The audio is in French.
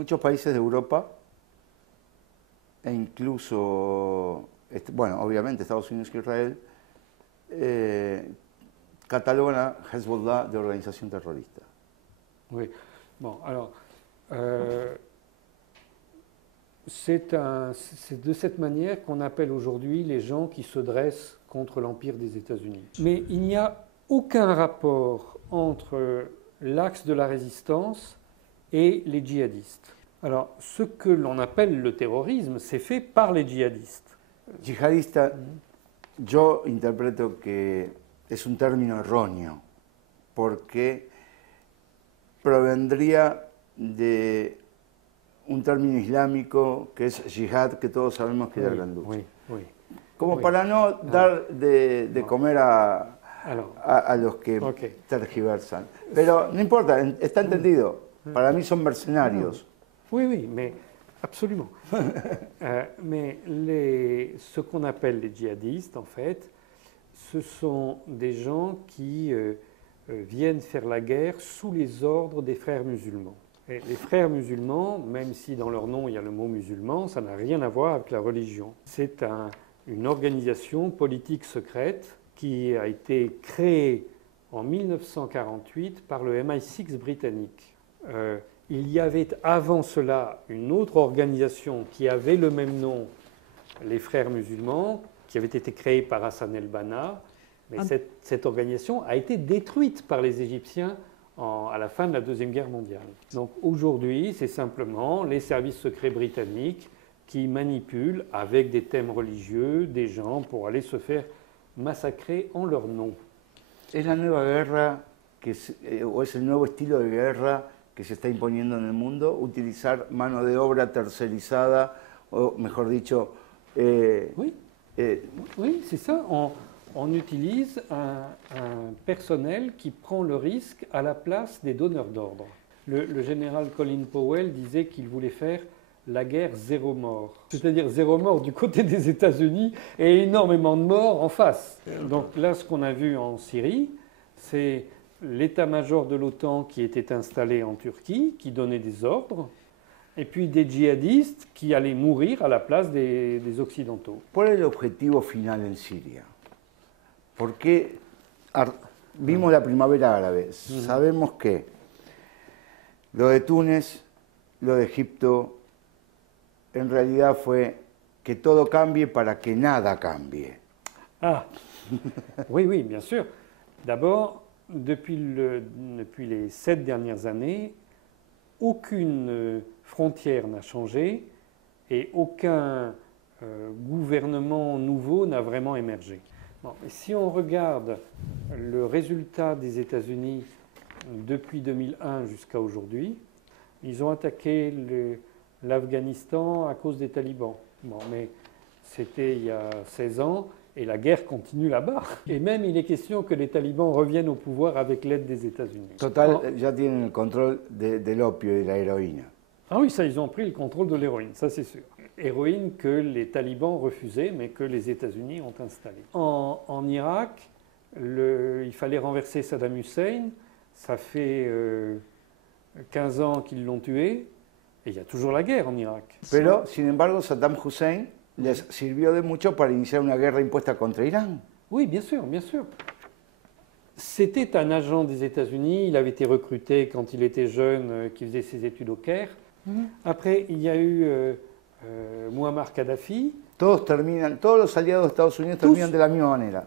muchos países de Europa e incluso, bueno, obviamente Estados Unidos y Israel, catalogan a Hezbollah de organización terrorista. Oui. Bon, alors, c'est de cette manière qu'on appelle aujourd'hui les gens qui se dressent contre l'empire des États-Unis. Mais il n'y a aucun rapport entre l'axe de la résistance et les djihadistes. Alors, ce que l'on appelle le terrorisme, c'est fait par les djihadistes. Yihadista, yo interpreto que es un término erróneo, porque provendría de un término islámico que es yihad, que todos sabemos que es la gran lucha. Oui, oui. Como oui. para no dar de comer a los que Ok. tergiversan. Pero no importa, está entendido. Para mí son mercenarios. Oui, oui, mais absolument. Mais ce qu'on appelle les djihadistes, en fait, ce sont des gens qui viennent faire la guerre sous les ordres des frères musulmans. Et les frères musulmans, même si dans leur nom il y a le mot musulman, ça n'a rien à voir avec la religion. C'est une organisation politique secrète qui a été créée en 1948 par le MI6 britannique. Il y avait avant cela une autre organisation qui avait le même nom, les Frères musulmans, qui avait été créée par Hassan el-Banna, mais cette organisation a été détruite par les Égyptiens à la fin de la Deuxième Guerre mondiale. Donc aujourd'hui, c'est simplement les services secrets britanniques qui manipulent avec des thèmes religieux des gens pour aller se faire massacrer en leur nom. Es la nueva guerra, o es el nuevo estilo de guerra que se está imponiendo en el mundo, utilizar mano de obra tercerizada, o mejor dicho... oui, c'est ça. On utilise un personnel qui prend le risque à la place des donneurs d'ordre. Le général Colin Powell disait qu'il voulait faire la guerre zéro mort, c'est-à-dire zéro mort du côté des États-Unis et énormément de morts en face. Donc là, ce qu'on a vu en Syrie, c'est l'état-major de l'OTAN qui était installé en Turquie, qui donnait des ordres, et puis des djihadistes qui allaient mourir à la place des Occidentaux. ¿Cuál es el objetivo final en Siria? Porque vimos la primavera árabe, sabemos que lo de Túnez, lo de Egipto, en realidad fue que todo cambie para que nada cambie. Ah, oui, oui, bien sûr. D'abord, depuis les 7 dernières années, aucune frontière n'a changé et aucun gouvernement nouveau n'a vraiment émergé. Bon, et si on regarde le résultat des États-Unis depuis 2001 jusqu'à aujourd'hui, ils ont attaqué l'Afghanistan à cause des talibans. Bon, mais c'était il y a 16 ans et la guerre continue là-bas. Et même il est question que les talibans reviennent au pouvoir avec l'aide des États-Unis. Total, ya tienen el control de l'opio y de la heroína. Ah oui, ça, ils ont pris le contrôle de l'héroïne, ça c'est sûr. Héroïne que les talibans refusaient, mais que les États-Unis ont installée. En Irak, il fallait renverser Saddam Hussein. Ça fait 15 ans qu'ils l'ont tué, et il y a toujours la guerre en Irak. Pero, sin embargo, Saddam Hussein les sirvió de mucho para iniciar una guerra impuesta contra Irán. Oui, bien sûr, bien sûr. C'était un agent des États-Unis, il avait été recruté quand il était jeune, qui faisait ses études au Caire. Après, il y a eu Muammar Kadhafi. Todos los aliados de Estados Unidos terminan de la misma manera.